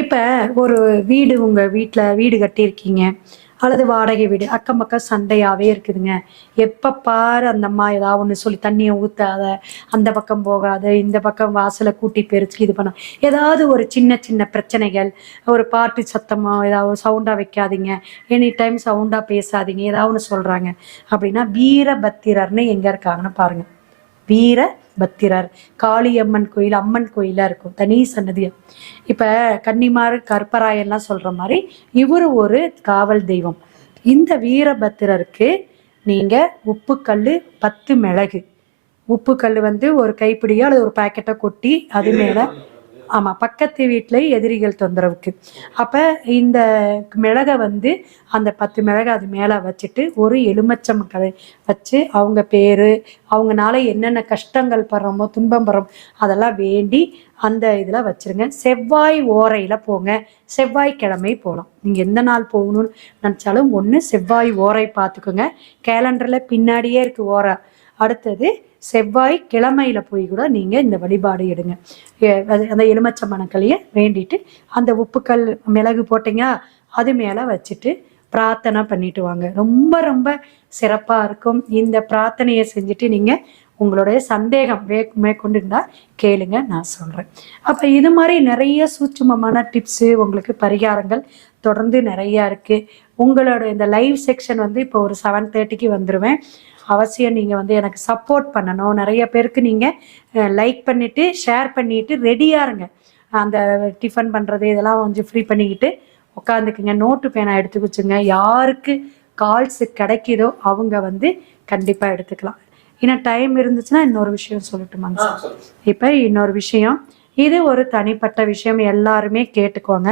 இப்போ ஒரு வீடு உங்கள் வீட்டில் வீடு கட்டியிருக்கீங்க. அல்லது வாடகை வீடு அக்கம் பக்கம் சண்டையாகவே இருக்குதுங்க. எப்போ பாரு அந்த அம்மா ஏதாவது ஒன்று சொல்லி தண்ணியை ஊற்றாத அந்த பக்கம் போகாத இந்த பக்கம் வாசலை கூட்டி பெருச்சு இது பண்ண ஏதாவது ஒரு சின்ன சின்ன பிரச்சனைகள் ஒரு பாட்டு சத்தமோ ஏதாவது சவுண்டாக வைக்காதீங்க. எனி டைம் சவுண்டாக பேசாதீங்க ஏதாவது ஒன்று சொல்கிறாங்க அப்படின்னா வீரபத்திரர்னு எங்கே இருக்காங்கன்னு பாருங்கள் வீர பத்திரர் காளியம்மன் கோயில் அம்மன் கோயிலாக இருக்கும். தனி சன்னதியம் இப்போ கன்னிமார் கற்பராயெல்லாம் சொல்கிற மாதிரி இவர் ஒரு காவல் தெய்வம். இந்த வீரபத்திரருக்கு நீங்கள் உப்புக்கல் பத்து மிளகு. உப்புக்கல் வந்து ஒரு கைப்பிடியோ அல்லது ஒரு பாக்கெட்டை கொட்டி அது மேலே ஆமாம் பக்கத்து வீட்டில் எதிரிகள் தொந்தரவுக்கு. அப்போ இந்த மிளகை வந்து அந்த பத்து மிளகை அது மேலே வச்சுட்டு ஒரு எலுமிச்சம் கதை வச்சு அவங்க பேர் அவங்கனால என்னென்ன கஷ்டங்கள் படுறோமோ துன்பம் படுறோம் அதெல்லாம் வேண்டி அந்த இதில் வச்சுருங்க. செவ்வாய் ஓரையில் போங்க. செவ்வாய்க்கிழமை போகலாம் நீங்கள் எந்த நாள் போகணும்னு நினச்சாலும் ஒன்று செவ்வாய் ஓரை பார்த்துக்கோங்க. கேலண்டரில் பின்னாடியே இருக்குது ஓரை. அடுத்தது செவ்வாய் கிழமையில போய் கூட நீங்கள் இந்த வழிபாடு எடுங்க. எ- அது- அந்த எலுமச்சம்பனக்களையே வேண்டிட்டு அந்த உப்புக்கல் மிளகு போட்டீங்க அது மேலே வச்சுட்டு பிரார்த்தனை பண்ணிட்டு வாங்க. ரொம்ப ரொம்ப சிறப்பாக இருக்கும். இந்த பிரார்த்தனையை செஞ்சுட்டு நீங்கள் உங்களுடைய சந்தேகம் வே மேற்கொண்டு இருந்தால் கேளுங்க நான் சொல்கிறேன் அப்போ இது மாதிரி நிறைய சூட்சுமமான டிப்ஸு உங்களுக்கு பரிகாரங்கள் தொடர்ந்து நிறையா இருக்குது உங்களோட இந்த லைவ் செக்ஷன் வந்து இப்போ ஒரு செவன் தேர்ட்டிக்கு வந்துடுவேன் அவசியம் நீங்கள் வந்து எனக்கு சப்போர்ட் பண்ணணும். நிறைய பேருக்கு நீங்கள் லைக் பண்ணிவிட்டு ஷேர் பண்ணிவிட்டு ரெடியாக இருங்க. அந்த டிஃபன் பண்ணுறது இதெல்லாம் கொஞ்சம் ஃப்ரீ பண்ணிக்கிட்டு உட்காந்துக்குங்க நோட்டு பேனா எடுத்து வச்சுங்க. யாருக்கு கால்ஸ் கிடைக்குதோ அவங்க வந்து கண்டிப்பாக எடுத்துக்கலாம். இன்னும் டைம் இருந்துச்சுன்னா இன்னொரு விஷயம் சொல்லட்டுமாங்க சார்? இப்போ இன்னொரு விஷயம். இது ஒரு தனிப்பட்ட விஷயம். எல்லாருமே கேட்டுக்கோங்க.